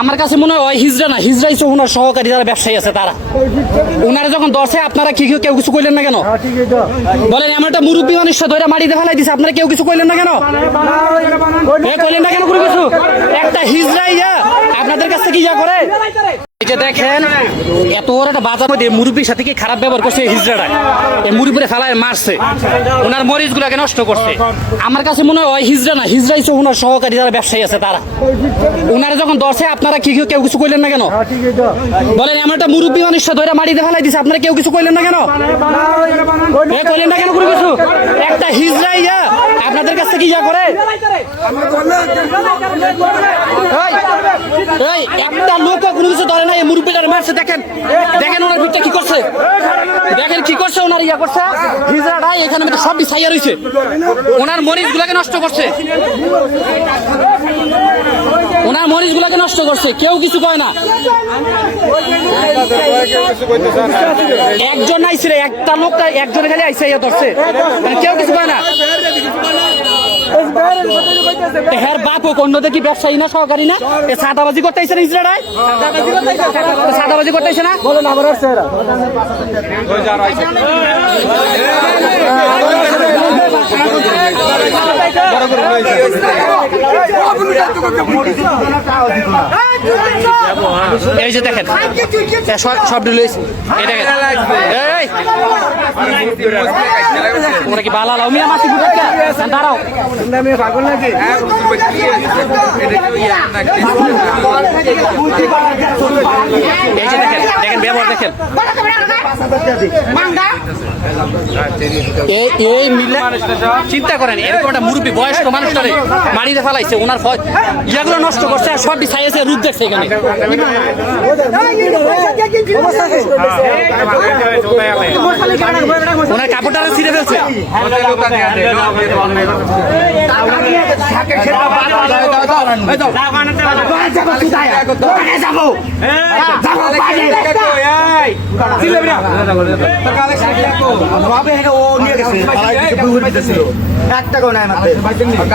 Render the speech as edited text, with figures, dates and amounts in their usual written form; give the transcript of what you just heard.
আমার কাছে মনে হয় হিজড়া না, হিজড়াই তো ওনার সহকারী যারা ব্যবসায়ী আছে তারা। ওনারা যখন ধরছে আপনারা কেউ কিছু কইলেন না কেন? বলেন এমন একটা মুরব্বী মানুষ ধরে মাটিতে ফেলাই দিছে, আপনারা কেউ কিছু কইলেন না কেন? কইলেন না কেন কোনো কিছু? একটা হিজড়া আপনাদের কাছে কি যা করে? এই যে দেখেন এত বড় একটা বাজার মধ্যে মুরব্বীর সাথে কি খারাপ ব্যবহার করছে হিজড়াটা, এই মুরব্বীরে ফেলায় মারছে, ওনার মরিচ গুলাকে নষ্ট করছে। আমার কাছে মনে হয় হিজড়া না, হিজড়াই তো ওনার সহকারী যারা ব্যবসায়ী আছে তারা। ওনারা যখন ধরছে আপনারা কেউ কিছু কইলেন না কেন? বলেন এমন একটা মুরব্বী মানুষ ধরে মাটিতে ফেলাই দিছে, আপনারা কেউ কিছু কইলেন না কেন? কইলেন না কেন কোনো কিছু? একটা হিজড়া আপনাদের কাছে কি যা করে? একটা লোক কোনো কিছু ধরে না, এই মুরব্বীটার মারছে। দেখেন দেখেন ওনার ভিতরে কি করছে, দেখেন কি করছে ওনার করছে হিজড়াটা এখানে সব বিছাইয়া রয়েছে, ওনার মরিচ গুলাকে নষ্ট করছে, ওনার মরিচ গুলাকে নষ্ট করছে, কেউ কিছু কয় না। একজন আইছে রে, একটা লোক একজনে খালি আইসে ধরছে, কেউ কিছু কয় না। হ্যাঁ বাপ ও অন্য দেখি ব্যবসায়ী না সহকারী না, এ সাদাবাজি করতেছে না হিজড়াটায়, সাদাবাজি করতেছে না। এই যে দেখেন সব ডিলেছে, এই দেখেন তোমরা কি বালা লাও মিয়া মাছি গুটাকে দাঁড়াও। এই যে দেখেন দেখেন ব্যবহার দেখেন, এই মিলে চিন্তা করেন এরকম একটা মুরব্বী বয়স্ক মানুষটারে মাটিতে ফেলাইছে, ওনার ইয়াগুলো নষ্ট করছে আর সব বিছাইছে, রূপ দেখছে এখানে। ওনার কাপড়টা ছিঁড়ে ফেলছে। একটা